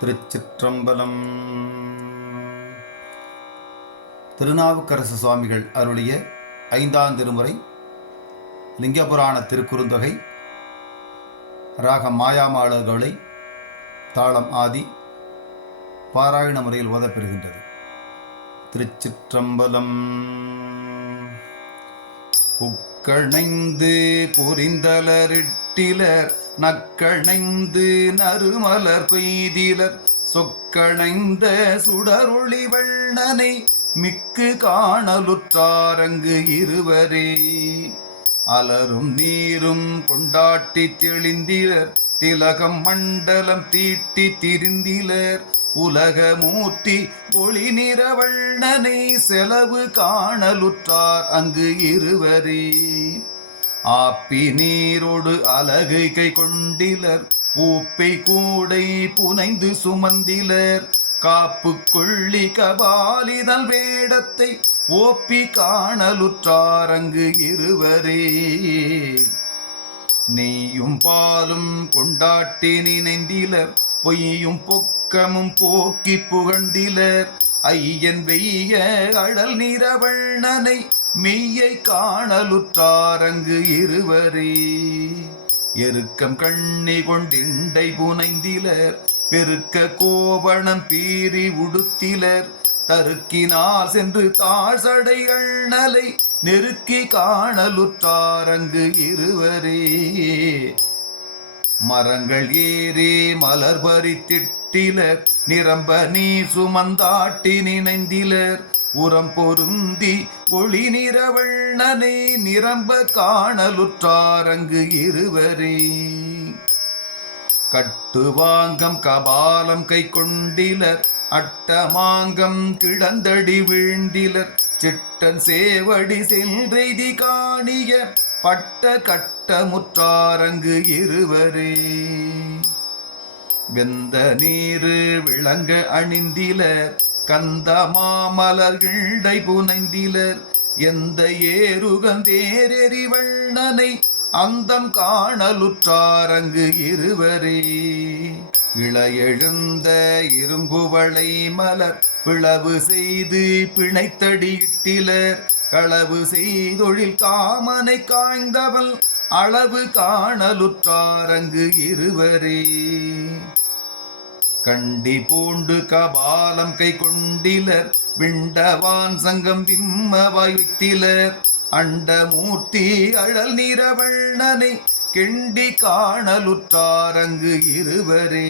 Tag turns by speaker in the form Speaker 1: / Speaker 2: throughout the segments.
Speaker 1: திருச்சிற்றம்பலம். திருநாவுக்கரசு சுவாமிகள் அருளிய ஐந்தாம் திருமுறை லிங்கபுராண திருக்குறுந்தொகை ராக மாயாமாளர்களை தாளம் ஆதி பாராயண முறையில் ஓதப்பெறுகின்றது. திருச்சிற்றம்பலம். புக்கணைந்து புரிந்தலரிட்டிலர் நக்கணைந்து நறுமலர் பெய்திலர் சொக்கணைந்த சுடரொளி வண்ணனை மிக்கு காணலுற்றாரங்கு இருவரே. அலரும் நீரும் கொண்டாட்டி தெளிந்திலர் திலகம் மண்டலம் தீட்டி திரிந்திலர் உலகமூர்த்தி ஒளி நிறவண்ணனை செலவு காணலுற்றார் அங்கு இருவரே. ஆப்பி நீரோடு அலகு கை கொண்டிலர் பூப்பை கூடை புனைந்து சுமந்திலர். காப்பு கொள்ளி கபாலிதல் வேடத்தை ஓப்பி காணலுற்றார் அங்கு இருவரே. நெய்யும் பாலும் கொண்டாட்டி நினைந்திலர் பொய்யும் பொக்கமும் போக்கி புகழ்ந்திலர். ஐயன் வெய்ய அழல் நிறவண்ணனை மெய்யை காணலுற்றாரங்கு இருவரே. எருக்கம் கண்ணி கொண்டிண்டை புனைந்திலர். பெருக்க கோவணம் பீறி உடுத்திலர். தருக்கினால் சென்று தாழ்சடை அண்ணலை நெருக்கி காணலுற்றாரங்கு இருவரே. மரங்கள் ஏறி மலர் பறித்திட்டிலர் நிரம்ப நீ சுமந்தாட்டி நினைந்திலர். உரம் பொருந்தி ஒளி நிறவண்ணனை நிரம்ப காணலுற்றாரங்கு இருவரே. கட்டுவாங்கம் கபாலம் கை கொண்டிலர் அட்டமாங்கம் கிடந்தடி வீழ்ந்திலர். சிட்டன் சேவடி செல்றைதி காணிய பட்ட கட்டமுற்றாரங்கு இருவரே. வெந்த நீரு விளங்க அணிந்திலர் கந்த மாமலர்கிழை புனைந்திலர் எந்த ஏறுகந்தேரெறி வண்ணனை அந்தம் காணலுற்றாரங்கு இருவரே. இளையெழுந்த இரும்புவளை மலர் பிளவு செய்து பிணைத்தடியிட்டிலர் களவு செய்தொழில் காமனை காய்ந்தவள் அளவு காணலுற்றாரங்கு இருவரே. கண்டி பூண்டு கபாலம் கை கொண்டிலர் விண்டவான் சங்கம் விம்மவாய் வைத்திலர் அண்டமூர்த்தி அழல் நிறவண்ணனை கெண்டி காணலுற்றாரங்கு இருவரே.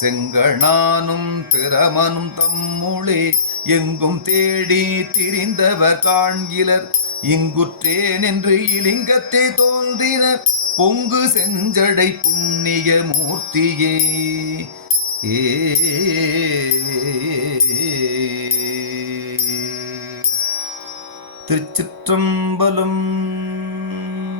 Speaker 1: செங்கணானும் திறமனும் தம்முளே எங்கும் தேடி திரிந்தவர் காண்கிலர். இங்குற்றேன் என்று இலிங்கத்தை தோன்றினர். பொங்கு செஞ்சடை புண்ணிய மூர்த்தியே. ஏ. திருச்சிற்றம்பலம்